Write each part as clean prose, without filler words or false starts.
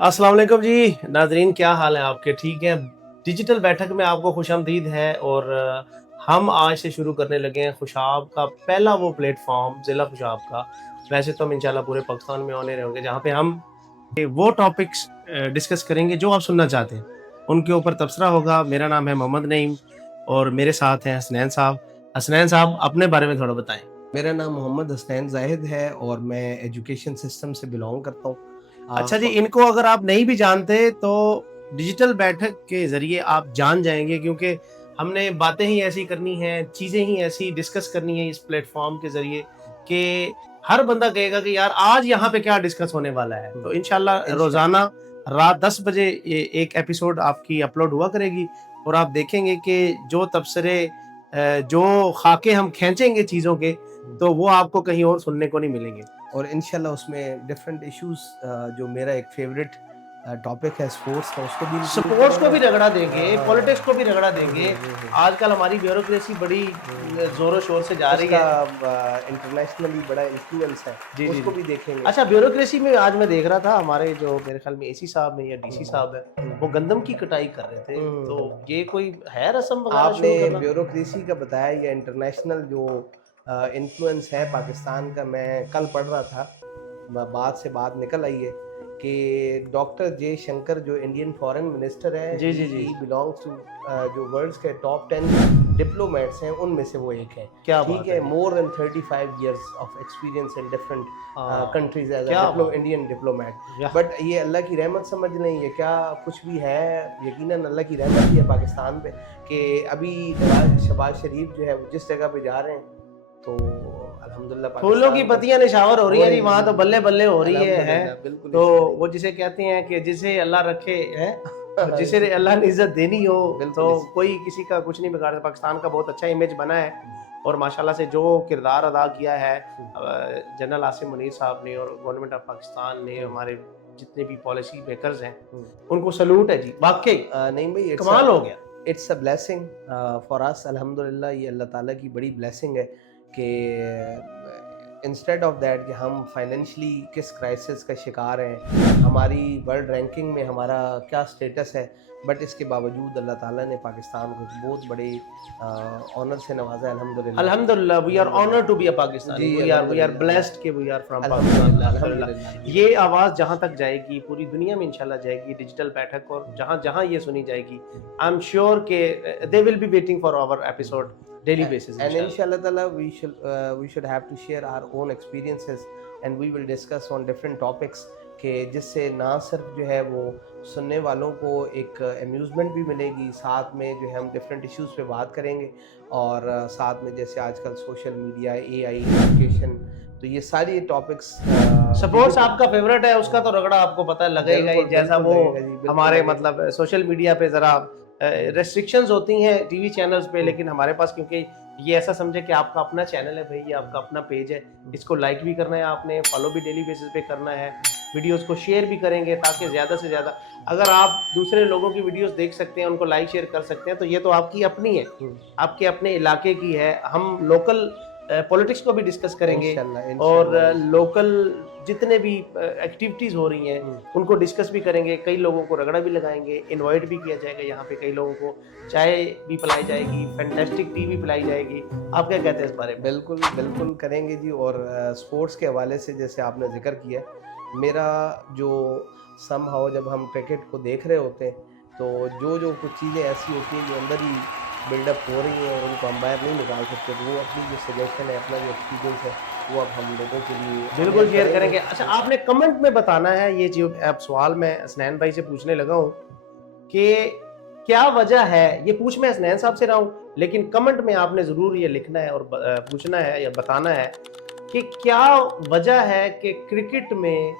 अस्सलाम वालेकुम जी नाजरीन, क्या हाल है आपके? ठीक हैं? डिजिटल बैठक में आपको खुशामदीद है। और हम आज से शुरू करने लगे हैं खुशाब का पहला वो प्लेटफॉर्म ज़िला खुशाब का। वैसे तो हम इंशाल्लाह पूरे पाकिस्तान में ऑन एयर होंगे, जहाँ पे हम वो टॉपिक्स डिस्कस करेंगे जो आप सुनना चाहते हैं, उनके ऊपर तबसरा होगा। मेरा नाम है मोहम्मद नईम और मेरे साथ हैं हसनैन साहब। हसनैन साहब, अपने बारे में थोड़ा बताएं। मेरा नाम मोहम्मद हसनैन ज़ाहिद है और मैं एजुकेशन सिस्टम से बिलोंग करता हूँ। अच्छा जी, इनको अगर आप नहीं भी जानते तो डिजिटल बैठक के ज़रिए आप जान जाएँगे, क्योंकि हमने बातें ही ऐसी करनी हैं, चीज़ें ही ऐसी डिस्कस करनी है इस प्लेटफ़ॉर्म के ज़रिए कि हर बंदा कहेगा कि यार आज यहाँ पे क्या डिस्कस होने वाला है। तो इंशाल्लाह इंशा रोज़ाना रात 10 बजे ये एक एपिसोड आपकी अपलोड हुआ करेगी और आप देखेंगे कि जो तबसरे जो ख़ाके हम खींचेंगे चीज़ों के, तो वो आपको कहीं और सुनने को नहीं मिलेंगे। और इंशाल्लाह उसमें डिफरेंट इश्यूज़ जो मेरा एक फ़ेवरेट टॉपिक है स्पोर्ट्स का, उसको भी इंक्लूड स्पोर्ट्स को करेंगे। भी रगड़ा देंगे, हाँ, पॉलिटिक्स को भी रगड़ा हुँ, देंगे। हुँ, हुँ, हुँ, आजकल हमारी ब्यूरोक्रेसी बड़ी हुँ। ज़ोरों शोर से जा रही उसका है। इंटरनेशनली बड़ा इन्फ्लुएंस है, जी, जी, उसको जी। भी देखेंगे। अच्छा, ब्यूरोक्रेसी में आज मैं देख रहा था, हमारे जो मेरे ख़्याल में एसी साहब हैं या हुँ, डीसी साहब हैं, हुँ, वो गंदम की कटाई कर रहे थे। हुँ, तो हुँ। ये कोई है रस्म वग़ैरह आपने शुरू करना? ब्यूरोक्रेसी का बताया या इंटरनेशनल जो इन्फ्लुएंस है पाकिस्तान का, मैं कल पढ़ रहा था, बात से बात निकल आई है कि डॉक्टर जे शंकर जो इंडियन फॉरेन मिनिस्टर है, जी, जी, जी। ही बिलोंग्स टू जो वर्ल्ड्स के टॉप 10 डिप्लोमेट्स हैं, उनमें से वो एक है। क्या ठीक बात है, है जी। More than 35 years of experience in different हाँ, कंट्रीज एज क्या अ बात है। Indian diplomat. या बट ये अल्लाह की रहमत समझ लें, ये क्या कुछ भी है, यकीनन अल्लाह की रहमत ही है पाकिस्तान पे कि अभी नवाज शहबाज शरीफ जो है वो जिस जगह पे जा रहे हैं, तो अल्हम्दुलिल्लाह फूलों की पाकिस्तान का पत्तियाँ निछावर हो रही हो हैं जी, रही वहाँ तो बल्ले-बल्ले हो रही है। अल्हम्दुलिल्लाह, बिल्कुल तो इसी वो तरीके जिसे कहते हैं कि जिसे अल्लाह रखे हैं, और से जिसे इसी अल्लाह ने इज़्ज़त देनी हो, तो बिल्कुल इसी कोई तरीके किसी का कुछ नहीं बिगाड़ सकता। पाकिस्तान का बहुत अच्छा इमेज बना है और माशाल्लाह से जो किरदार अदा किया है जनरल आसिम मुनीर साहब ने और गवर्नमेंट ऑफ पाकिस्तान ने, हमारे जितने भी पॉलिसी मेकर्स हैं, उनको सैल्यूट है जी। वाक़ई नहीं भाई, कमाल हो गया। It's a blessing for us. अल्हम्दुलिल्लाह, ये अल्लाह ताला की बड़ी ब्लेसिंग है कि इंस्टेड ऑफ दैट कि हम फाइनेंशियली किस क्राइसिस का शिकार हैं, हमारी वर्ल्ड रैंकिंग में हमारा क्या स्टेटस है, बट इसके बावजूद अल्लाह ताला ने पाकिस्तान को एक बहुत बड़े ऑनर से नवाजा है। अल्हम्दुलिल्लाह, अल्हम्दुलिल्लाह, we are honoured to be a जी, पाकिस्तानी, वी आर अल्हम्दुलिल्लाह, ब्लेस्ड कि वी आर फ्रॉम पाकिस्तान। अल्हम्दुलिल्लाह, अल्हम्दुलिल्लाह, अल्हम्दुलिल्लाह। ये आवाज़ जहाँ तक जाएगी पूरी दुनिया में इंशाल्लाह जाएगी डिजिटल बैठक, और जहाँ जहाँ ये सुनी जाएगी आई एम श्योर के they will be waiting for our episode daily basis And इंशाल्लाह। inshallah ta'ala, we should have to share our own experiences and we will discuss on different topics कि जिससे ना सिर्फ जो है वो सुनने वालों को एक अम्यूज़मेंट भी मिलेगी, साथ में जो है हम डिफरेंट इश्यूज़ पे बात करेंगे, और साथ में जैसे आजकल सोशल मीडिया, एआई, एजुकेशन, तो ये सारी टॉपिक्स स्पोर्ट्स आपका फेवरेट है, उसका तो रगड़ा आपको पता है लगेगा ही। बिल्कुल जैसा बिल्कुल वो लगेगा जी, बिल्कुल हमारे लगेगा। मतलब सोशल मीडिया पे ज़रा रेस्ट्रिक्शंस होती हैं टीवी चैनल्स पे, लेकिन हमारे पास क्योंकि ये ऐसा समझे कि आपका अपना चैनल है भाई, ये आपका अपना पेज है, इसको लाइक भी करना है आपने, फॉलो भी डेली बेसिस पे करना है, वीडियोस को शेयर भी करेंगे ताकि ज़्यादा से ज़्यादा अगर आप दूसरे लोगों की वीडियोस देख सकते हैं, उनको लाइक शेयर कर सकते हैं, तो ये तो आपकी अपनी है, आपके अपने इलाके की है। हम लोकल पॉलिटिक्स को भी डिस्कस करेंगे इंशाल्लाह और इंशाल्लाह लोकल जितने भी एक्टिविटीज़ हो रही हैं उनको डिस्कस भी करेंगे। कई लोगों को रगड़ा भी लगाएंगे, इनवाइट भी किया जाएगा यहाँ पे, कई लोगों को चाय भी पिलाई जाएगी, फैंटास्टिक टी भी पिलाई जाएगी। आप क्या कहते हैं इस बारे में? बिल्कुल बिल्कुल करेंगे जी। और स्पोर्ट्स के हवाले से जैसे आपने जिक्र किया, मेरा जो समहाउ जब हम क्रिकेट को देख रहे होते हैं, तो जो जो कुछ चीज़ें ऐसी होती हैं जो अंदर ही बिल्डअप हो रही हैं और उनको हम बाहर नहीं निकाल सकते, तो वो अपनी जो सजेशन है, अपना जो एक्सपीरियंस है, वो अब हम लोगों के लिए बिल्कुल ऑनर शेयर करेंगे करेंगे। अच्छा, आपने कमेंट में बताना है, ये जो अब सवाल मैं हसनैन भाई से पूछने लगा हूँ कि क्या वजह है, ये पूछ मैं हसनैन साहब से रहा हूँ, लेकिन कमेंट में आपने ज़रूर ये लिखना है और पूछना है या बताना है कि क्या वजह है कि क्रिकेट में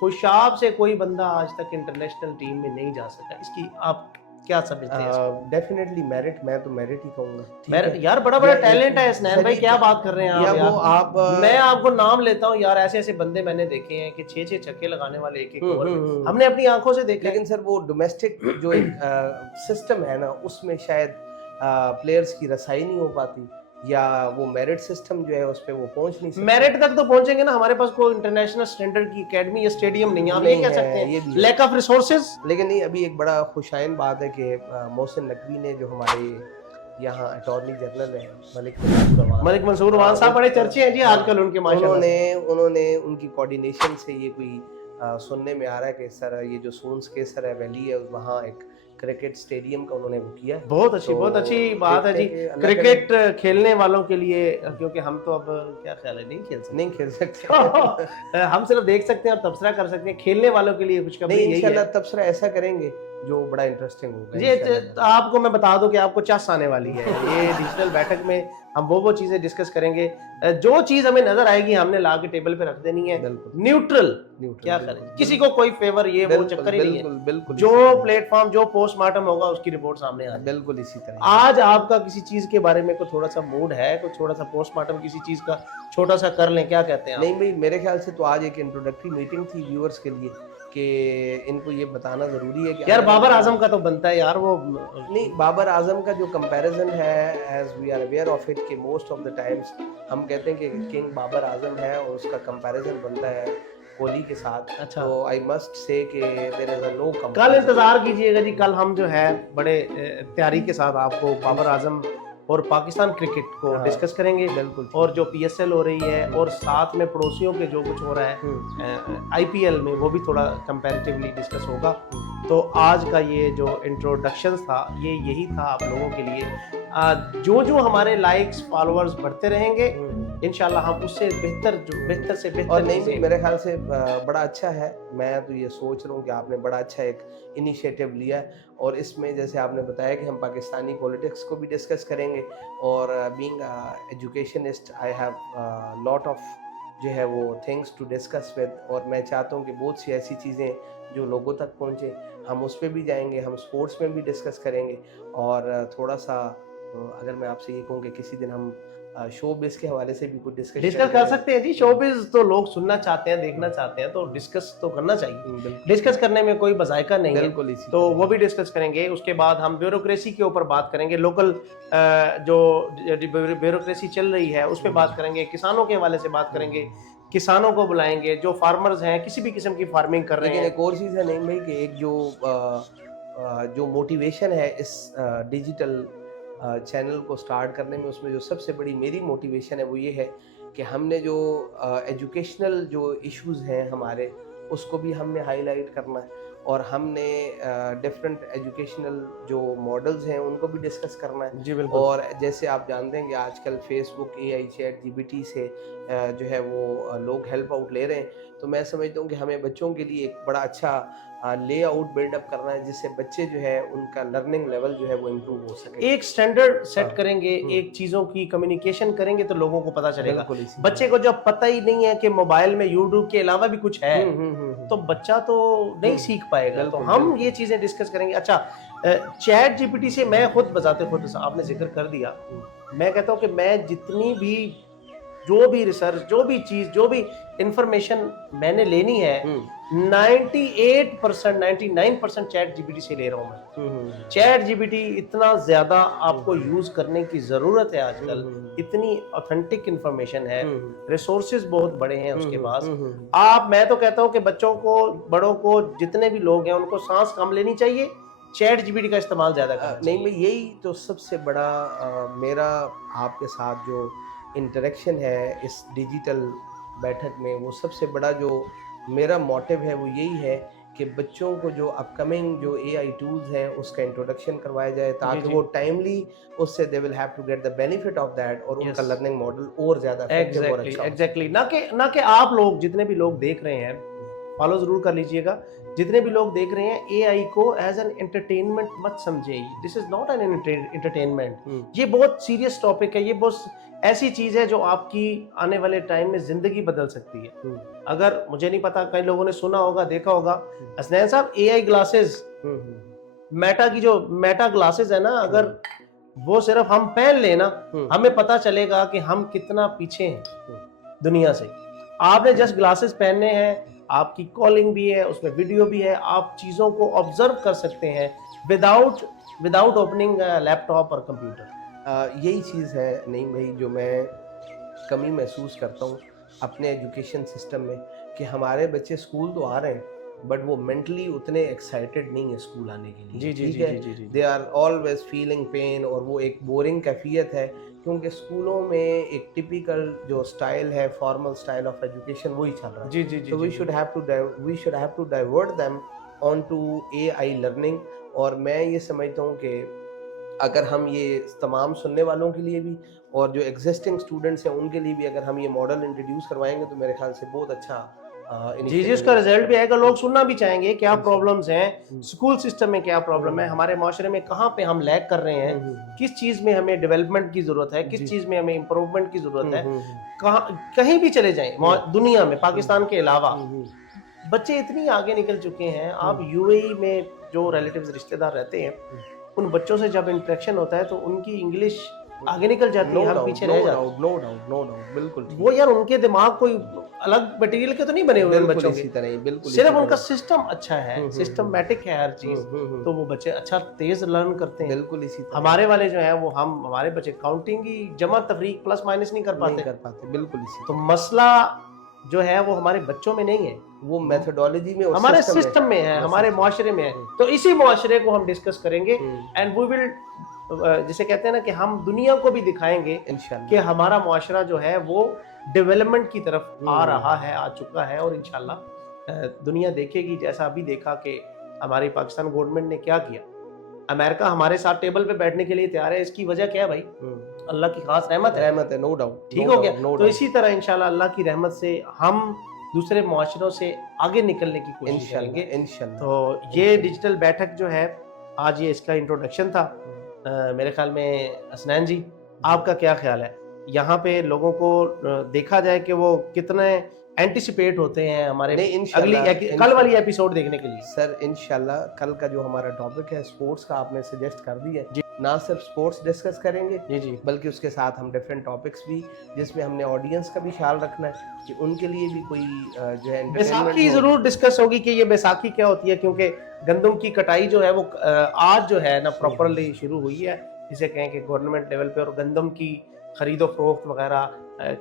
खुशाब से कोई बंदा आज तक इंटरनेशनल टीम में नहीं जा सका? इसकी आप क्या समझते हैं इसको? डेफिनेटली मेरिट, मैं तो मेरिट ही कहूँगा। ठीक मेरा है, यार बड़ा बड़ा या टैलेंट है हसनैन भाई, सही क्या बात कर रहे हैं या आप वो यार। आप मैं आपको नाम लेता हूँ यार, ऐसे ऐसे बंदे मैंने देखे हैं कि 6-6 छक्के लगाने वाले एक एक ओवर में, हमने अपनी आंखों से देखा है। लेकिन सर वो डोमेस्टिक जो एक सिस्टम है ना, उसमें शायद प्लेयर्स की रसाई नहीं हो पाती, یا وہ میرٹ سسٹم جو ہے اس پہ وہ پہنچ نہیں سکتے. میرٹ تک تو پہنچیں گے نا, ہمارے پاس کوئی انٹرنیشنل اسٹینڈرڈ کی اکیڈمی یا اسٹیڈیم نہیں ہے, آپ یہ نہیں کہہ ہے, سکتے یہ ہیں بھی ہے. Lack of resources. لیکن نہیں, ابھی ایک بڑا خوشائن بات ہے کہ محسن نقوی نے جو ہمارے یہاں اٹارنی جنرل ہیں ملک منصور عوان صاحب بڑے چرچے ہیں جی آج کل ان کے, ماشاءاللہ انہوں نے ان کی کوارڈینیشن سے یہ کوئی سننے میں آ رہا ہے کہ سر یہ جو سونس کے سر ویلی ہے وہاں ایک کرکٹ اسٹیڈیم کا انہوں نے وہ کیا. بہت اچھی بات ہے جی کرکٹ کھیلنے والوں کے لیے, کیونکہ ہم تو اب کیا خیال ہے نہیں کھیل سکتے ہم صرف دیکھ سکتے ہیں اور تبصرہ کر سکتے ہیں. کھیلنے والوں کے لیے خوشخبری یہی ہے, انشاءاللہ تبصرہ ایسا کریں گے جو بڑا انٹرسٹنگ ہوگا. جی آپ کو میں بتا دوں کہ آپ کو چس آنے والی ہے. یہ ڈیجیٹل بیٹھک میں ہم وہ چیزیں ڈسکس کریں گے, جو چیز ہمیں نظر آئے گی ہم نے لا کے ٹیبل پہ رکھ دینی ہے. نیوٹرل کیا کریں, کسی کو کوئی فیور یہ وہ چکر ہی نہیں ہے. جو پلیٹ فارم جو پوسٹ مارٹم ہوگا اس کی رپورٹ سامنے آ جائے. بالکل اسی طرح آج آپ کا کسی چیز کے بارے میں کوئی تھوڑا سا موڈ ہے, کوئی تھوڑا سا پوسٹ مارٹم کسی چیز کا چھوٹا سا کر لیں, کیا کہتے ہیں؟ نہیں بھائی, میرے خیال سے تو آج ایک انٹروڈکٹری میٹنگ تھی ویورز کے لیے کہ ان کو یہ بتانا ضروری ہے کہ یار بابر اعظم کا تو بنتا ہے یار, وہ نہیں بابر اعظم کا جو کمپیریزن ہے as we are aware of it کہ موسٹ آف دا ٹائمس ہم کہتے ہیں کہ کنگ بابر اعظم ہے اور اس کا کمپیریزن بنتا ہے کوہلی کے ساتھ. اچھا, تو آئی مسٹ سے کہ دیر از اے نو کمپیریزن. کل انتظار کیجئے گا جی, کل ہم جو ہے بڑے تیاری کے ساتھ آپ کو بابر اعظم اور پاکستان کرکٹ کو ڈسکس کریں گے. بالکل, اور جو پی ایس ایل ہو رہی ہے اور ساتھ میں پڑوسیوں کے جو کچھ ہو رہا ہے آئی پی ایل میں, وہ بھی تھوڑا کمپیریٹیولی ڈسکس ہوگا. تو آج کا یہ جو انٹروڈکشن تھا یہ یہی تھا آپ لوگوں کے لیے. جو ہمارے لائکس فالوورز بڑھتے رہیں گے انشاءاللہ ہم اس سے بہتر سے بہتر. اور نہیں بھی میرے خیال سے بڑا اچھا ہے, میں تو یہ سوچ رہا ہوں کہ آپ نے بڑا اچھا ایک انیشیٹو لیا ہے, اور اس میں جیسے آپ نے بتایا کہ ہم پاکستانی پولیٹکس کو بھی ڈسکس کریں گے. اور being educationist I have lot of جو ہے وہ تھنگس ٹو ڈسکس ود, اور میں چاہتا ہوں کہ بہت سی ایسی چیزیں جو لوگوں تک پہنچے ہم اس پہ بھی جائیں گے, ہم سپورٹس میں بھی ڈسکس کریں گے. اور تھوڑا سا اگر میں آپ سے یہ کہوں کہ کسی دن ہم شو بیس کے حوالے سے بھی کچھ ڈسکس کر سکتے ہیں جی. شو بیس تو لوگ سننا چاہتے ہیں, دیکھنا چاہتے ہیں, تو ڈسکس تو کرنا چاہیے. ڈسکس کرنے میں کوئی بذائقہ نہیں ہے, تو وہ بھی ڈسکس کریں گے. اس کے بعد ہم بیوروکریسی کے اوپر بات کریں گے, لوکل جو بیوروکریسی چل رہی ہے اس پہ بات کریں گے. کسانوں کے حوالے سے بات کریں گے, کسانوں کو بلائیں گے جو فارمرز ہیں, کسی بھی قسم کی فارمنگ کر رہے ہیں. لیکن ایک اور چیز ہے نہیں بھائی کہ ایک جو موٹیویشن ہے اس ڈیجیٹل چینل کو سٹارٹ کرنے میں, اس میں جو سب سے بڑی میری موٹیویشن ہے وہ یہ ہے کہ ہم نے جو ایجوکیشنل جو ایشوز ہیں ہمارے اس کو بھی ہم نے ہائی لائٹ کرنا ہے, اور ہم نے ڈفرینٹ ایجوکیشنل جو ماڈلز ہیں ان کو بھی ڈسکس کرنا ہے. جی بالکل. اور جیسے آپ جانتے ہیں کہ آج کل فیس بک, اے آئی, چیٹ جی پی ٹی سے جو ہے وہ لوگ ہیلپ آؤٹ لے رہے ہیں. تو میں سمجھتا ہوں کہ ہمیں بچوں کے لیے ایک بڑا اچھا لے آؤٹ بلڈ اپ کرنا ہے جس سے بچے جو ہے ان کا لرننگ لیول جو ہے وہ امپروو ہو سکے. ایک سٹینڈرڈ سیٹ کریں گے, ایک چیزوں کی کمیونیکیشن کریں گے تو لوگوں کو پتا چلے گا. بچے کو جب پتہ ہی نہیں ہے کہ موبائل میں یوٹیوب کے علاوہ بھی کچھ ہے تو بچہ تو نہیں سیکھ پائے گا. تو ہم یہ چیزیں ڈسکس کریں گے. اچھا, چیٹ جی پی ٹی سے میں خود بذات خود آپ نے ذکر کر دیا, میں کہتا ہوں کہ میں جتنی بھی جو بھی ریسرچ, جو بھی چیز, جو بھی انفارمیشن میں نے لینی ہے 98% 99% چیٹ جی پی ٹی سے لے رہا ہوں میں. چیٹ جی پی ٹی اتنا زیادہ آپ کو یوز کرنے کی ضرورت ہے آج کل, اتنی اوتھینٹک انفارمیشن ہے, ریسورسز بہت بڑے ہیں اس کے پاس. میں تو کہتا ہوں کہ بچوں کو, بڑوں کو, جتنے بھی لوگ ہیں ان کو سانس کم لینی چاہیے, چیٹ جی پی ٹی کا استعمال زیادہ کرنا چاہیے. نہیں میں یہی تو سب سے بڑا میرا آپ کے ساتھ جو انٹریکشن ہے اس ڈیجیٹل بیٹھک میں, وہ سب سے بڑا جو میرا موٹیو ہے وہ یہی ہے کہ بچوں کو جو اپ کمنگ جو اے آئی ٹولز ہیں اس کا انٹروڈکشن کروایا جائے تاکہ وہ ٹائملی اس سے they will have to get the benefit of that, اور ان کا لرننگ ماڈل اور زیادہ افیکٹو اور اچھا. ایگزیکٹلی. نہ کہ آپ لوگ جتنے بھی لوگ دیکھ رہے ہیں فالو ضرور کر لیجئے گا, جتنے بھی لوگ دیکھ رہے ہیں اے آئی کو ایز این انٹرٹینمنٹ مت سمجھیں. دس از ناٹ این انٹرٹینمنٹ. یہ بہت سیریس ٹاپک ہے, یہ بہت ایسی چیز ہے جو آپ کی آنے والے ٹائم میں زندگی بدل سکتی ہے. اگر مجھے نہیں پتا, کئی لوگوں نے سنا ہوگا, دیکھا ہوگا, حسنین صاحب اے آئی گلاسز, میٹا کی جو میٹا گلاسز ہے نا, اگر وہ صرف ہم پہن لیں نا ہمیں پتا چلے گا کہ ہم کتنا پیچھے ہیں دنیا سے. آپ نے جسٹ گلاسز پہننے ہیں, آپ کی کالنگ بھی ہے, اس میں ویڈیو بھی ہے, آپ چیزوں کو آبزرو کر سکتے ہیں وداؤٹ اوپننگ لیپ ٹاپ اور کمپیوٹر. यही चीज़ है नहीं भाई जो मैं कमी महसूस करता हूँ अपने एजुकेशन सिस्टम में, कि हमारे बच्चे स्कूल तो आ रहे हैं बट वो मेंटली उतने एक्साइटेड नहीं है स्कूल आने के लिए। जी जी ठीक जी है, जी जी जी they are always feeling pain, और वो एक बोरिंग कैफियत है, क्योंकि स्कूलों में एक टिपिकल जो स्टाइल है, फॉर्मल स्टाइल ऑफ एजुकेशन, वही चल रहा है। जी जी जी तो जी वी जी should have to divert them on to AI learning. और मैं ये समझता हूँ कि अगर हम ये तमाम सुनने वालों के लिए भी और जो एग्जिस्टिंग स्टूडेंट्स हैं उनके लिए भी अगर हम ये मॉडल इंट्रोड्यूस करवाएंगे तो मेरे ख्याल से बहुत अच्छा जी जी, इनिशिएटिव उसका हो रिजल्ट सकता भी है। आएगा, लोग सुनना भी चाहेंगे क्या इंशाल्लाह। प्रॉब्लम्स हैं, हम्म, स्कूल सिस्टम में क्या प्रॉब्लम है, हम्म, हमारे माशरे में कहाँ पे हम लैग कर रहे हैं, हम्म, किस चीज़ में हमें डेवलपमेंट की ज़रूरत है, किस जी। चीज़ में हमें इम्प्रूवमेंट की ज़रूरत है। हम्म, कहाँ कहीं भी चले जाएं दुनिया में, पाकिस्तान के अलावा हम्म, बच्चे इतनी आगे निकल चुके हैं। आप हम्म, यूएई में जो रिलेटिव्स रिश्तेदार रहते हैं, उन बच्चों से जब इंटरेक्शन होता है तो उनकी इंग्लिश आगे निकल जाती नो है, हम डाउट, पीछे नो रह जाते हैं। Doubt, no doubt, no doubt, बिल्कुल वो ठीक। यार उनके दिमाग कोई अलग मटेरियल के तो नहीं बने हुए उन बिल्कुल बच्चों इसी के, तरह ही, बिल्कुल इसी सिर्फ तरह उनका ही। सिस्टम अच्छा है, सिस्टमैटिक है हर चीज, तो वो बच्चे अच्छा तेज लर्न करते हैं। बिल्कुल इसी तरह हमारे वाले जो है वो हमारे बच्चे काउंटिंग की जमा तफरीक प्लस माइनस नहीं कर नहीं पाते। कर पाते, बिल्कुल इसी तो तरह। मसला जो है वो हमारे बच्चों में नहीं है, वो मेथोडोलॉजी में और हमारे सिस्टम सिस्टम में है, हमारे हमारे सिस्टम मुआशरे में है। में। तो इसी मुआशरे को हम डिस्कस करेंगे हम्म, एंड वी विल, जिसे कहते हैं ना कि हम दुनिया को भी दिखाएंगे कि इंशाल्लाह। हमारा मुआशरा जो है वो डेवलपमेंट की तरफ आ रहा हम्म, है, आ चुका है। और इंशाल्लाह दुनिया देखेगी, जैसा अभी देखा कि हमारी पाकिस्तान गवर्नमेंट ने क्या किया। अमेरिका हमारे साथ टेबल पे बैठने के लिए तैयार है, इसकी वजह क्या है भाई? अल्लाह की खास रहमत है। रहमत है, नो डाउट, ठीक नो हो गया? डाउट, नो तो डाउट। इसी तरह इंशाल्लाह अल्लाह की रहमत से हम दूसरे मुआशरों से आगे निकलने की कोशिश करेंगे। इंशाल्लाह, इंशाल्लाह। तो ये डिजिटल बैठक जो है, आज ये इसका इंट्रोडक्शन था। मेरे ख्याल में हसनैन जी, आपका क्या ख्याल है? यहाँ पे लोगों को देखा जाए कि वो कितने एंटिसिपेट होते हैं हमारे नहीं, अगली इंशाल्लाह, कल वाली एपिसोड देखने के लिए। सर इंशाल्लाह कल का जो हमारा टॉपिक है स्पोर्ट्स का, आपने सजेस्ट कर दिया जी। है। ना सिर्फ स्पोर्ट्स डिस्कस करेंगे जी जी बल्कि उसके साथ हम डिफरेंट टॉपिक्स भी, जिसमें हमने ऑडियंस का भी ख्याल रखना है कि उनके लिए भी कोई जो है बैसाखी एंटरटेनमेंट जरूर डिस्कस होगी कि ये बैसाखी क्या होती है, क्योंकि गंदम की कटाई जो है वो आज जो है ना प्रॉपरली शुरू हुई है, जिसे कहें कि गवर्नमेंट लेवल पे। और गंदम की खरीदो फरोख्त वगैरह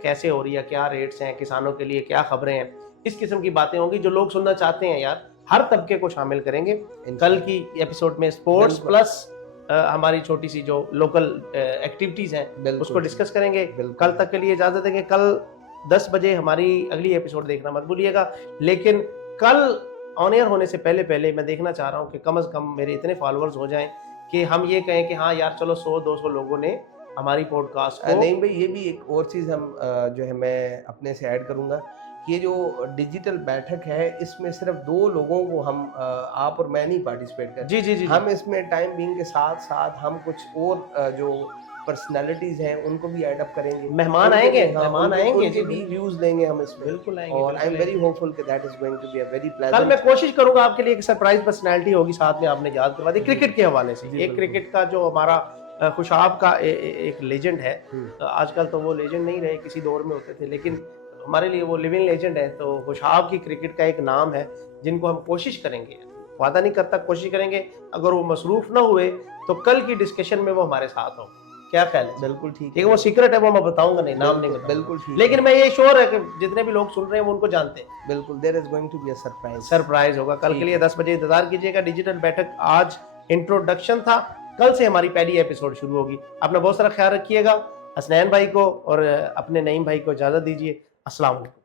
कैसे हो रही है, क्या रेट्स हैं, किसानों के लिए क्या खबरें हैं, इस किस्म की बातें होंगी जो लोग सुनना चाहते हैं यार। हर तबके को शामिल करेंगे कल की एपिसोड में। स्पोर्ट्स बिल्कुल। प्लस हमारी छोटी सी जो लोकल एक्टिविटीज हैं बिल्कुल उसको डिस्कस करेंगे। बिल्कुल। कल तक के लिए इजाजत देंगे। कल 10 बजे हमारी अगली एपिसोड देखना मत भूलिएगा। लेकिन कल ऑन एयर होने से पहले पहले मैं देखना चाह रहा हूँ कि कम से कम मेरे इतने फॉलोअर्स हो जाएं कि हम ये कहें कि हाँ यार चलो 100-200 लोगों ने हमारी पॉडकास्ट को। नहीं भाई, ये भी एक और चीज़ हम जो है मैं अपने से ऐड करूंगा कि ये जो डिजिटल बैठक है इसमें सिर्फ 2 लोगों को हम आप और मैं नहीं पार्टिसिपेट कर। जी जी जी हम इसमें टाइम बीइंग के साथ साथ हम कुछ और जो पर्सनालिटीज हैं उनको भी ऐड अप करेंगे। मेहमान उनके आएंगे, भी- हाँ, मेहमान उनके- आएंगे उनके जी, भी व्यूज लेंगे हम इसमें। बिल्कुल आएंगे, और आई एम बिल्कुल वेरी होपफुल कि that is going to be a very कल प्लेजेंट। मैं कोशिश करूंगा आपके लिए एक सरप्राइज पर्सनैलिटी होगी साथ में, आपने याद करवा दी क्रिकेट के हवाले से। जी, एक बिल्कुल। क्रिकेट का जो हमारा खुशाब का एक लेजेंड है। आजकल तो वो लेजेंड नहीं रहे, किसी दौर में होते थे, लेकिन हमारे लिए वो लिविंग लेजेंड है। तो खुशाब की क्रिकेट का एक नाम है जिनको हम कोशिश करेंगे, वादा नहीं करता, कोशिश करेंगे अगर वो मसरूफ ना हुए तो कल की डिस्कशन में वो हमारे साथ हो। क्या ख्याल है? बिल्कुल ठीक ठीक है, वो सीक्रेट है, वो मैं बताऊंगा नहीं, नाम नहीं बताऊंगा। बिल्कुल ठीक। लेकिन मैं ये श्योर है कि जितने भी लोग सुन रहे हैं वो उनको जानते हैं। बिल्कुल, there is going to be a surprise. Surprise होगा कल के लिए। 10 बजे इंतजार कीजिएगा। डिजिटल बैठक आज इंट्रोडक्शन था, कल से हमारी पहली एपिसोड शुरू होगी। अपना बहुत सारा ख्याल रखिएगा। हसनैन भाई को और अपने नईम भाई को इजाजत दीजिए। अस्सलाम वालेकुम।